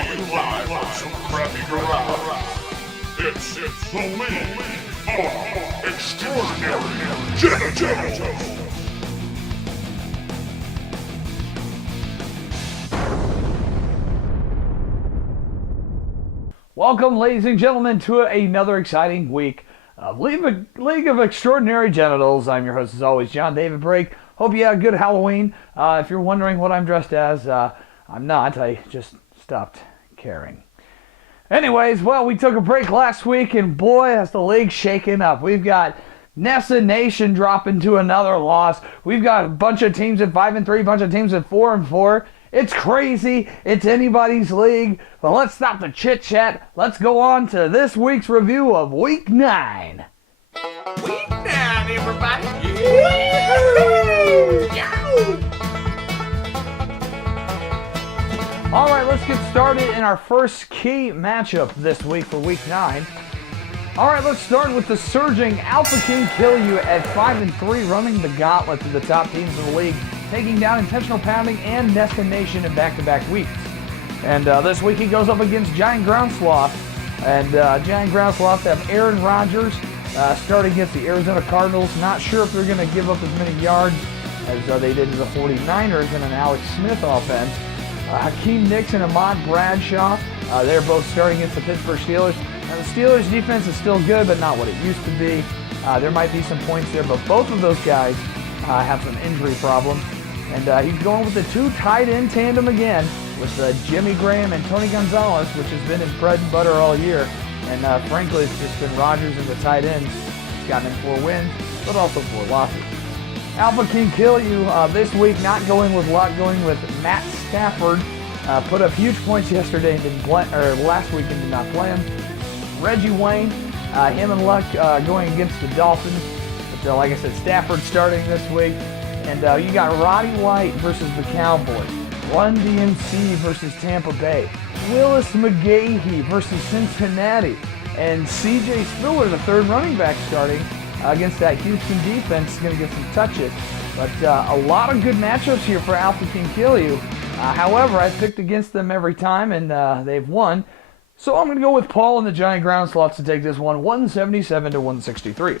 live from some crappy garage. It's the League of Extraordinary Genitals. Welcome, ladies and gentlemen, to another exciting week of League of Extraordinary Genitals. I'm your host, as always, John David Brake. Hope you had a good Halloween. If you're wondering what I'm dressed as, I'm not. I just stopped caring. Anyways, well, we took a break last week, and boy, has the league shaken up. We've got Nessa Nation dropping to another loss. We've got a bunch of teams at 5-3, a bunch of teams at 4-4. It's crazy. It's anybody's league. But let's stop the chit-chat. Let's go on to this week's review of Week 9. Week 9, everybody. All right, let's get started in our first key matchup this week for Week 9. All right, let's start with the surging Alpha King Kill You at 5-3, running the gauntlet to the top teams in the league, taking down Intentional Pounding and Nesta Nation in back-to-back weeks. And this week he goes up against Giant Ground Sloth. And Giant Ground Sloth have Aaron Rodgers starting against the Arizona Cardinals. Not sure if they're going to give up as many yards as they did to the 49ers in an Alex Smith offense. Hakeem Nicks and Ahmad Bradshaw, they're both starting against the Pittsburgh Steelers. Now, the Steelers' defense is still good, but not what it used to be. There might be some points there, but both of those guys have some injury problems. And he's going with the two tight end tandem again with Jimmy Graham and Tony Gonzalez, which has been his bread and butter all year. And frankly, it's just been Rodgers and the tight ends. He's gotten him 4 wins, but also 4 losses. Alpha King Kill You this week, not going with Luck, going with Matt Stafford. Put up huge points yesterday and didn't play, or last week and did not play him. Reggie Wayne, him and Luck going against the Dolphins. But like I said, Stafford starting this week. And you got Roddy White versus the Cowboys. Run DMC versus Tampa Bay. Willis McGahee versus Cincinnati. And CJ Spiller, the third running back, starting against that Houston defense, is going to get some touches. But a lot of good matchups here for Alpha King Kill You. However, I've picked against them every time, and they've won. So I'm going to go with Paul and the Giant Ground Sloths to take this one, 177 to 163.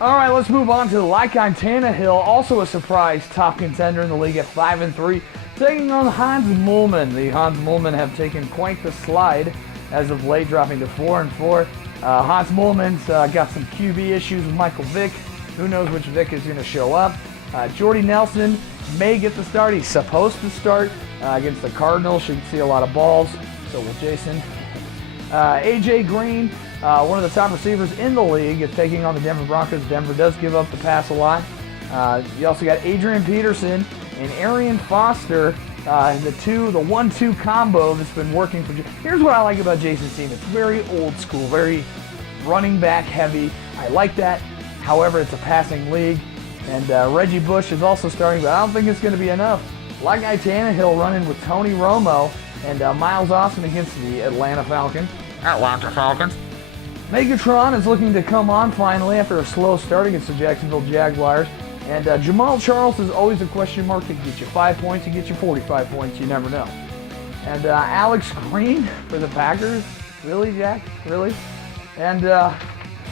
All right, let's move on to the Lycaon Tannehill, also a surprise top contender in the league at 5-3, taking on Hans Mullman. The Hans Mullman have taken quite the slide as of late, dropping to 4-4. Hans Mullman's got some QB issues with Michael Vick. Who knows which Vick is going to show up. Jordy Nelson may get the start. He's supposed to start against the Cardinals. Should see a lot of balls. So will Jason. AJ Green, one of the top receivers in the league, is taking on the Denver Broncos. Denver does give up the pass a lot. You also got Adrian Peterson and Arian Foster, the 1-2 combo that's been working for. Here's what I like about Jason's team. It's very old school, very running back heavy. I like that. However, it's a passing league. And Reggie Bush is also starting, but I don't think it's going to be enough. Lycaon Tannehill running with Tony Romo and Miles Austin against the Atlanta Falcons. Megatron is looking to come on finally after a slow start against the Jacksonville Jaguars. And Jamal Charles is always a question mark. He can get you 5 points, he can get you 45 points, you never know. And Alex Green for the Packers. Really, Jack? Really? And the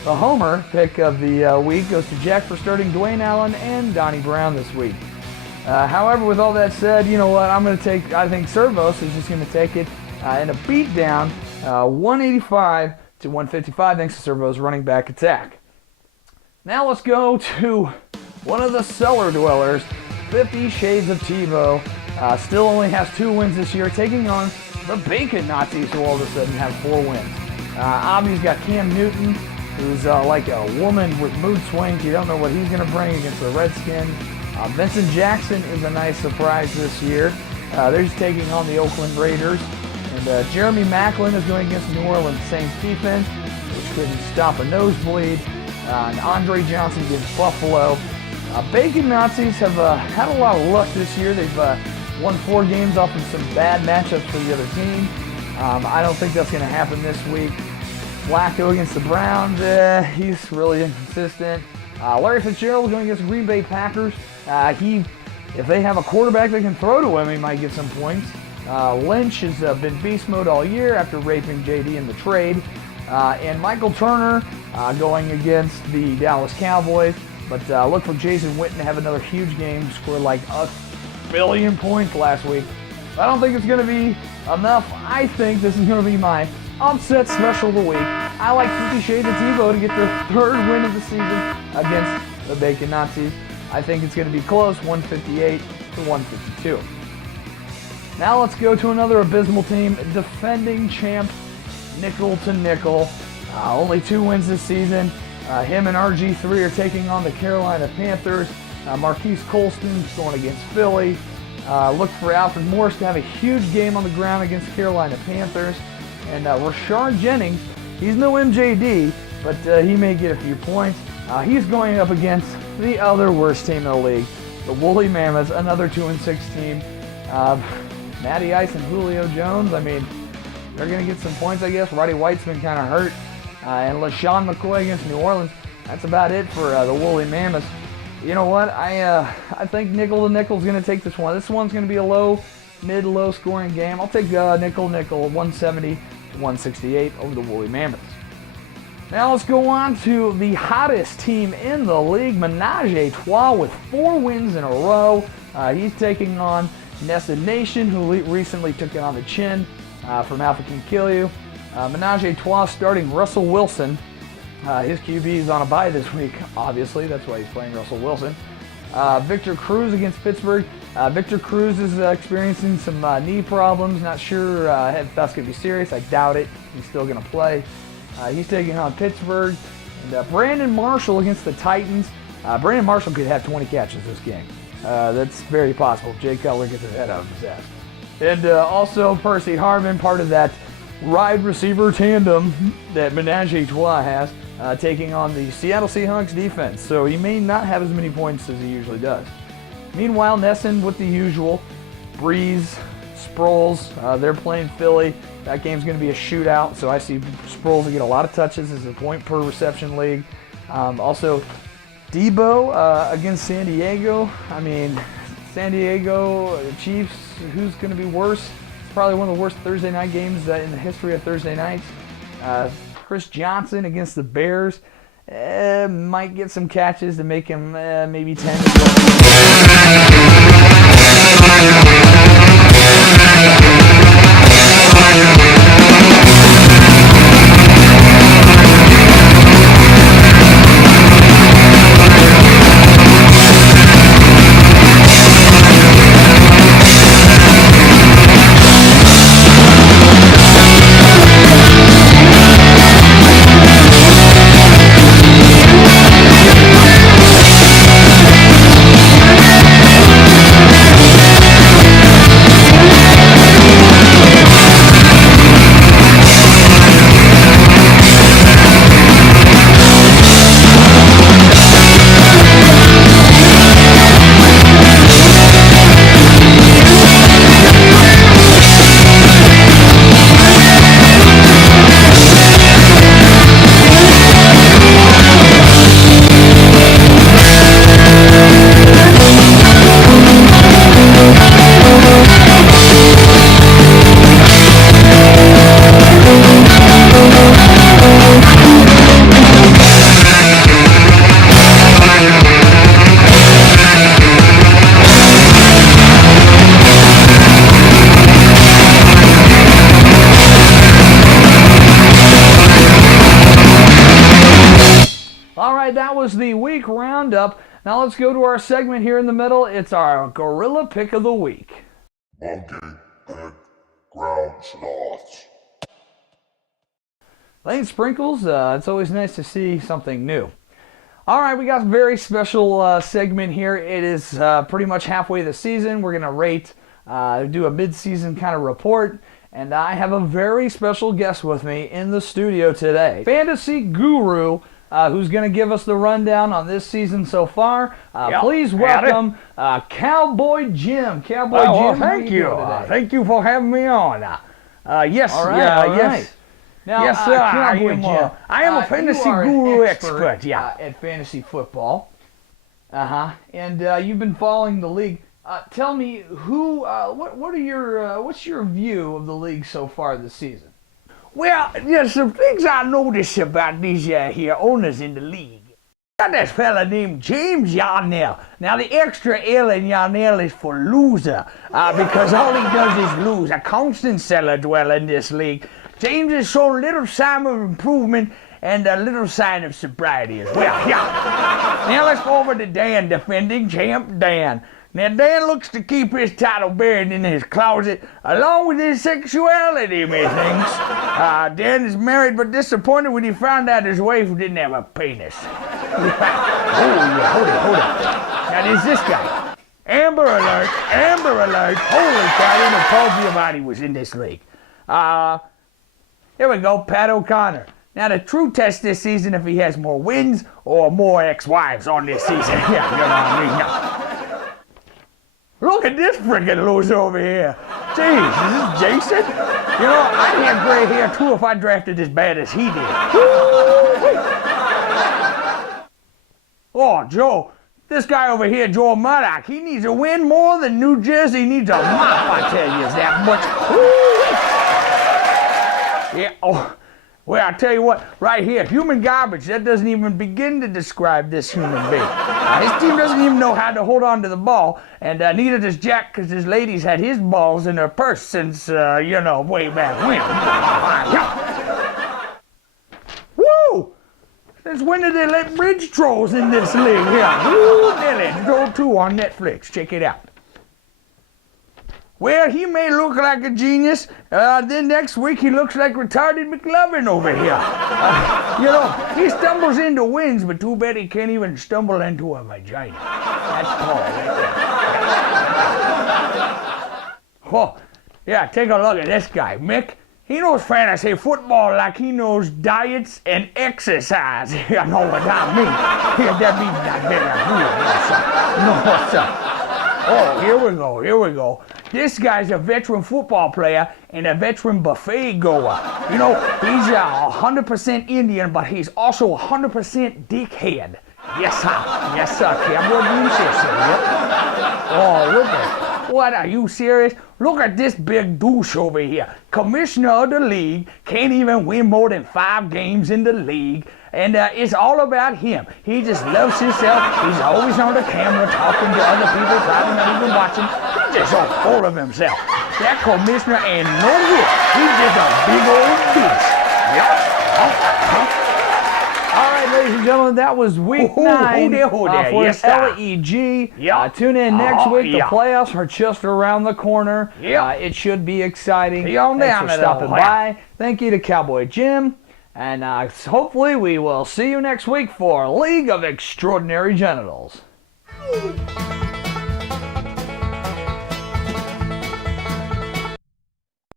homer pick of the week goes to Jack for starting Dwayne Allen and Donnie Brown this week. However, with all that said, you know what? I think Servos is just going to take it in a beatdown, 185 to 155, thanks to Servo's running back attack. Now let's go to one of the cellar dwellers, 50 Shades of Tebow. Still only has 2 wins this year, taking on the Bacon Nazis, who all of a sudden have 4 wins. Obviously got Cam Newton, who's like a woman with mood swings. You don't know what he's going to bring against the Redskins. Vincent Jackson is a nice surprise this year. They're just taking on the Oakland Raiders. And Jeremy Maclin is going against New Orleans Saints defense, which couldn't stop a nosebleed. And Andre Johnson against Buffalo. Bacon Nazis have had a lot of luck this year. They've won 4 games off of some bad matchups for the other team. I don't think that's going to happen this week. Flacco against the Browns, he's really inconsistent. Larry Fitzgerald going against Green Bay Packers. If they have a quarterback that can throw to him, he might get some points. Lynch has been beast mode all year after raping JD in the trade. And Michael Turner going against the Dallas Cowboys. But look for Jason Witten to have another huge game, score like 1 billion points last week. I don't think it's going to be enough. I think this is going to be my upset special of the week. I like 50 Shades of Tebow to get their 3rd win of the season against the Bacon Nazis. I think it's going to be close, 158 to 152. Now let's go to another abysmal team, defending champ, nickel to nickel. Only 2 wins this season. Him and RG3 are taking on the Carolina Panthers. Marquise Colston's going against Philly. Look for Alfred Morris to have a huge game on the ground against Carolina Panthers. And Rashard Jennings, he's no MJD, but he may get a few points. He's going up against the other worst team in the league, the Woolly Mammoths, another 2-6 team. Matty Ice and Julio Jones, I mean, they're going to get some points, I guess. Roddy White's been kind of hurt. And LaShawn McCoy against New Orleans. That's about it for the Woolly Mammoths. You know what? I think nickel to nickel is going to take this one. This one's going to be a mid-low scoring game. I'll take nickel 170 to 168 over the Woolly Mammoths. Now let's go on to the hottest team in the league, Menage a Trois, with 4 wins in a row. He's taking on Nested Nation, who recently took it on the chin from Alpha Can Kill You. Menage a Trois starting Russell Wilson. His QB is on a bye this week, obviously. That's why he's playing Russell Wilson. Victor Cruz against Pittsburgh. Victor Cruz is experiencing some knee problems. Not sure if that's going to be serious. I doubt it. He's still going to play. He's taking on Pittsburgh. And Brandon Marshall against the Titans. Brandon Marshall could have 20 catches this game. That's very possible. Jay Cutler gets his head out of his ass. And also Percy Harvin, part of that wide receiver tandem that Menage a Trois has, taking on the Seattle Seahawks defense. So he may not have as many points as he usually does. Meanwhile, Nesson with the usual. Breeze, Sproles, they're playing Philly. That game's going to be a shootout, so I see Sproles to get a lot of touches. It's a point per reception league. Also, Debo against San Diego. I mean, San Diego, the Chiefs, who's going to be worse? Probably one of the worst Thursday night games in the history of Thursday nights. Chris Johnson against the Bears might get some catches to make him maybe 10 to week roundup. Now let's go to our segment here in the middle. It's our Gorilla Pick of the Week. Monkey pick ground sloths. Lane Sprinkles, it's always nice to see something new. All right, we got a very special segment here. It is pretty much halfway the season. We're going to rate, do a mid-season kind of report. And I have a very special guest with me in the studio today. Fantasy Guru, who's going to give us the rundown on this season so far. Please welcome Cowboy Jim. Cowboy Jim, well, thank you. Thank you for having me on. Yes, all right. yes. Now, yes, Cowboy Jim, I am a fantasy guru expert, at fantasy football. And you've been following the league. Tell me what's your view of the league so far this season? Well, there's some things I notice about these here owners in the league. Got this fella named James Yarnell. Now, the extra L in Yarnell is for loser, because all he does is lose. A constant cellar dweller in this league. James has shown little sign of improvement and a little sign of sobriety as well. Yeah. Now let's go over to Dan, defending champ Dan. Now, Dan looks to keep his title buried in his closet, along with his sexuality, methinks. Dan is married but disappointed when he found out his wife didn't have a penis. Hold it. Now, there's this guy. Amber alert. Holy cow, I didn't have told you about he was in this league. Here we go, Pat O'Connor. Now, the true test this season if he has more wins or more ex-wives on this season. Yeah, you know what I mean? No. Look at this freaking loser over here. Jeez, is this Jason? You know, I'd have gray hair too if I drafted as bad as he did. Oh, Joe, this guy over here, Joe Murdoch, he needs a win more than New Jersey needs a mop, I tell you that much. Yeah, oh. Well, I tell you what, right here, human garbage, that doesn't even begin to describe this human being. His team doesn't even know how to hold on to the ball, and neither does Jack, because his lady's had his balls in her purse since, way back when. Woo! Since when did they let bridge trolls in this league? Yeah, woo, Nelly, Troll 2 on Netflix. Check it out. Well, he may look like a genius, then next week he looks like retarded McLovin over here. He stumbles into wins, but too bad he can't even stumble into a vagina. That's Paul right there. Oh, yeah, take a look at this guy, Mick. He knows fantasy football like he knows diets and exercise. You know what I mean? Yeah, that means not better. No, sir. Oh, here we go. This guy's a veteran football player and a veteran buffet goer. You know, he's 100% Indian, but he's also 100% dickhead. Yes, sir. Cowboy Dean says so, yep. Oh, look at, what, are you serious? Look at this big douche over here. Commissioner of the league, can't even win more than 5 games in the league. And it's all about him. He just loves himself. He's always on the camera talking to other people, probably not even watching. He's just so full of himself. That commissioner ain't no good. He's just a big old bitch. Yep. All right, ladies and gentlemen, that was week 9 for yes, LEG. Yep. Tune in next week. The playoffs are just around the corner. Yep. It should be exciting. Thanks for stopping by. Thank you to Cowboy Jim. And hopefully we will see you next week for League of Extraordinary Genitals.